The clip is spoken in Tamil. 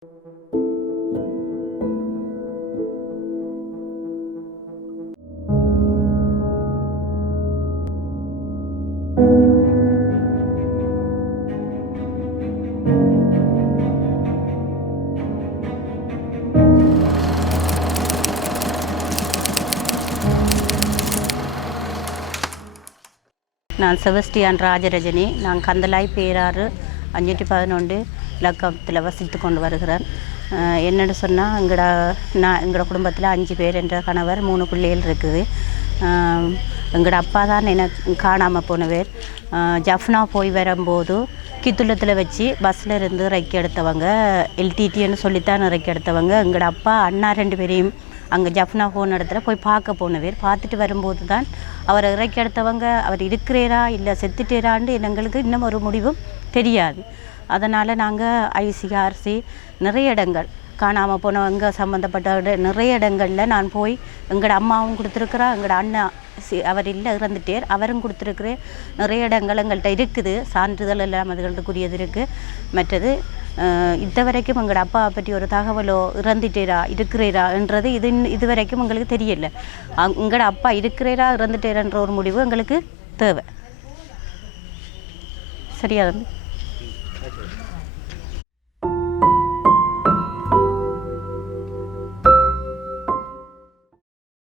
நான் செபஸ்டியான் ராஜரஜினி. நான் கந்தலாய் பேராறு 511 இலக்கத்தில் வசித்து கொண்டு வருகிறேன். என்னென்னு சொன்னால் எங்களோட குடும்பத்தில் 5 பேர் என்ற கணவர் 3 பிள்ளைகள் இருக்குது. எங்களோட அப்பா தான் எனக்கு காணாமல் போனவர். ஜஃப்னா போய் வரும்போது கித்துள்ளத்தில் வச்சு பஸ்ஸில் இருந்து இறக்கி எடுத்தவங்க, எல்டிடின்னு சொல்லித்தான் இறக்கி எடுத்தவங்க. எங்களோட அப்பா அண்ணா 2 பேரையும் அங்கே ஜஃப்னா போன இடத்துல போய் பார்க்க போனவர். பார்த்துட்டு வரும்போது தான் அவரை இறக்கி எடுத்தவங்க அவர் இருக்கிறாரா இல்லை செத்துட்டேரான்னு எங்களுக்கு இன்னும் ஒரு முடிவும் தெரியாது. அதனால் நாங்கள் ஐசிஆர்சி நிறைய இடங்கள் காணாமல் போனவங்க சம்மந்தப்பட்ட நிறைய இடங்களில் நான் போய் எங்களோட அம்மாவும் கொடுத்துருக்குறா, எங்களோட அண்ணா அவர் இல்லை இறந்துட்டார், அவரும் கொடுத்துருக்குறேன். நிறைய இடங்கள் எங்கள்கிட்ட இருக்குது, சான்றிதழ் எல்லாம் அதுகளுக்குரியது இருக்குது. மற்றது இது வரைக்கும் எங்களோட அப்பா பற்றி ஒரு தகவலோ இறந்துட்டேரா இருக்கிறேரா என்றது இது வரைக்கும் எங்களுக்கு தெரியல. எங்களோட அப்பா இருக்கிறேரா இறந்துட்டேரான்ற ஒரு முடிவு எங்களுக்கு தேவை. சரியா?